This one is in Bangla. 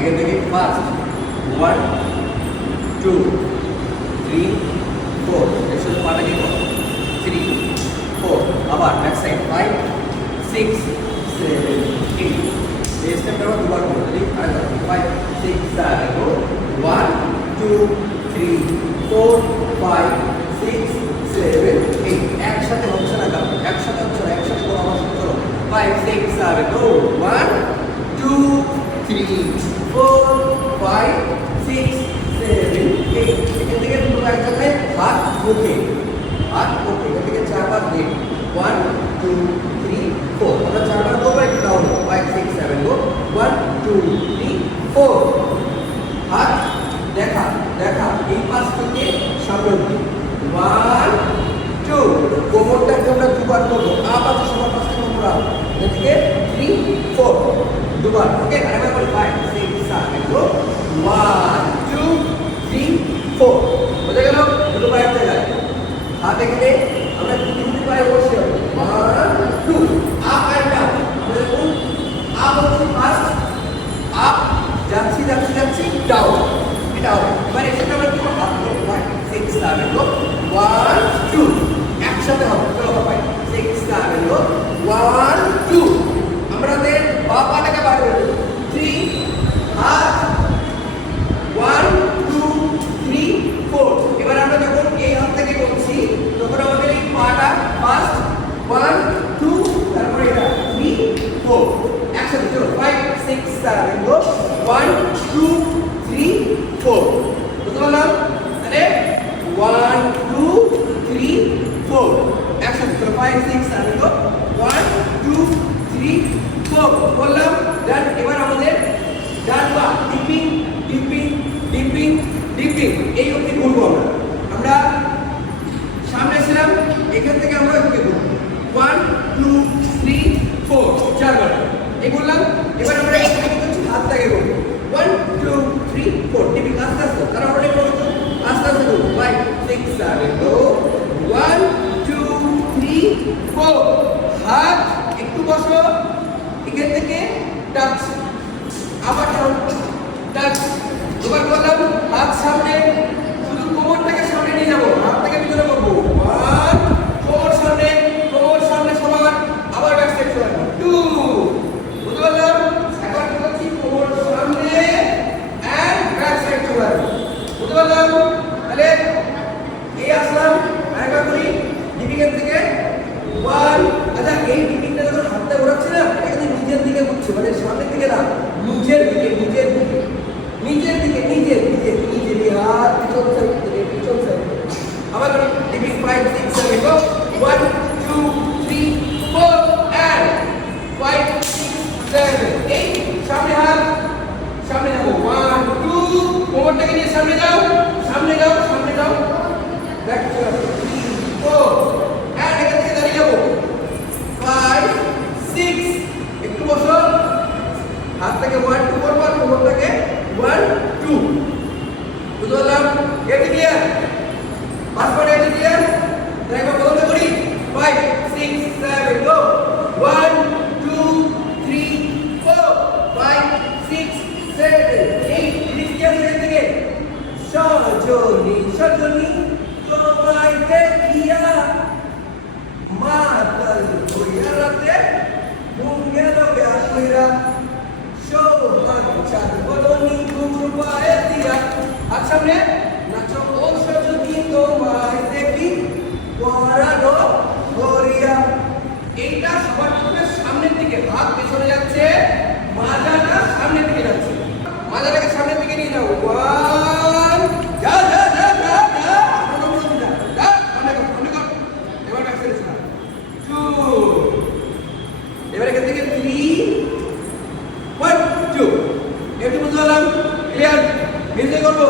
এখান থেকে first one two three four এর সাথে পাটা কি থ্রি ফোর আবার back side five six seven eight এই স্টেপটা আমরা দুবার করব যদি আরেকবার five six seven one two three four five six seven eight একসাথে হচ্ছে না কারণ একসাথে হচ্ছে না একসাথে কোনো আমার সাথে চলো ফাইভ সিক্স সেভেন ও one two three four five six seven eight এখান থেকে দুটো এক জায়গায় হাত মুখে হাত মুখে এখান থেকে চারবার দিন ওয়ান টু থ্রি ফোর আমরা চারবার করব, একটু down five six seven go one two three four হাত দেখা দেখা। এই পাশ থেকে সামনে অব্দি ওয়ান টু কোমরটাকে আমরা দুবার করব। আবার সবার পাশ থেকে আমরা এদিকে থ্রি ফোর দুবার। ওকে আরেকবার বলি five six seven go one two three four বোঝা গেল দুটো পায়ের জায়গায় হাত এখানে আমরা তিনটি পায়ে বসে one two up and down আমরা দেখুন আপ হচ্ছে ফার্স্ট আপ যাচ্ছি যাচ্ছি যাচ্ছি ডাউন এটা হবে এবার এর সাথে আমরা কি করব হাত ধরে five six seven go one two একসাথে হবে চলো ভাই six seven go one two আমাদের বা পাটাকে বার করে থ্রি হাত ওয়ান টু থ্রি ফোর এবার আমরা যখন এই হাত থেকে করছি তখন আমাদের এই পাটা ফার্স্ট ওয়ান টু তারপরে এটা থ্রি ফোর একসাথে চলো five six seven go one two three four বুঝতে পারলাম? তাহলে ওয়ান টু থ্রি ফোর একসাথে চলো five six seven go one two three four বললাম ডান এবার আমাদের ডান পা ডিপিং ডিপিং ডিপিং ডিপিং এই অবধি ঘুরবো আমরা। আমরা সামনে ছিলাম, এখান থেকে আমরা ঘুরবো ওয়ান টু থ্রি ফোর চারবার। এই বললাম এবার আমরা এখানে করছি হাতটাকে করব one two three four dipping আস্তে আস্তে। তারা আমরা করব আস্তে আস্তে করব five six seven go one two three four হাত একটু বসো। এখান থেকে টাচ আবার টাচ এবার বললাম, হাত সামনে শুধু কোমরটাকে সামনে নিয়ে যাব হাতটাকে ভিতরে করব ওয়ান কোমর সামনে কোমর সামনে সবার আবার ব্যাক সাইড চলে যাব টু বুঝতে পারলাম একবার কি করছি কোমর সামনে এন্ড ব্যাক সাইড চলে যাব বুঝতে পারলাম তাহলে এই আসলাম আরেকবার করি ডিপিকের থেকে ওয়ান আচ্ছা এই টিকিটটা যখন হাতটা ঘোরাচ্ছি না, এটা নিচের দিকে ঘুরছে মানে সামনের দিকে না, নিজের দিকে নিচের দিকে নিচের নিচের নিচের এই হাত পিছন সাইড থেকে পিছন সাইড আবার করি dipping five six seven go one two three four and five six seven এই সামনে হাত সামনে যাব ওয়ান টু কোমরটাকে নিয়ে সামনে যাও সামনে যাও সামনে যাও ব্যাক চলে আসো থ্রি ফোর অ্যান্ড এখান থেকে দাঁড়িয়ে যাব ফাইভ সিক্স একটু বসো হাত থেকে ওয়ান টু করব আর কোমরটাকে ওয়ান টু বুঝতে পারলাম এটি ক্লিয়ার পাসপোর্ট এটি ক্লিয়ার একবার বলতে করি five six seven go one two three four five six seven eight জিনিস কি আছে এখান থেকে সজনী সজনী তোমায় দেখিয়া মাতাল হইয়া রাতে ঘুম গেল কইরা সৌভাগ্য চাঁদ বদনি ঘুম পায়ে দিয়া। আর সামনে নাচো ও সজনী তোমায় দেখি পরানো হরিয়া এইটা সবার প্রথমে সামনের দিকে হাত পেছনে যাচ্ছে মাজাটা সামনের দিকে যাচ্ছে মাজাটাকে সামনের দিকে নিয়ে যাও ওয়ান যা যা যা যা যা কোনো বলবি না যা সামনে কর সামনে কর এবার ব্যাক সাইডে শোনা টু এবার এখান থেকে থ্রি ওয়ান টু একটু বুঝতে পারলাম ক্লিয়ার নিজে করব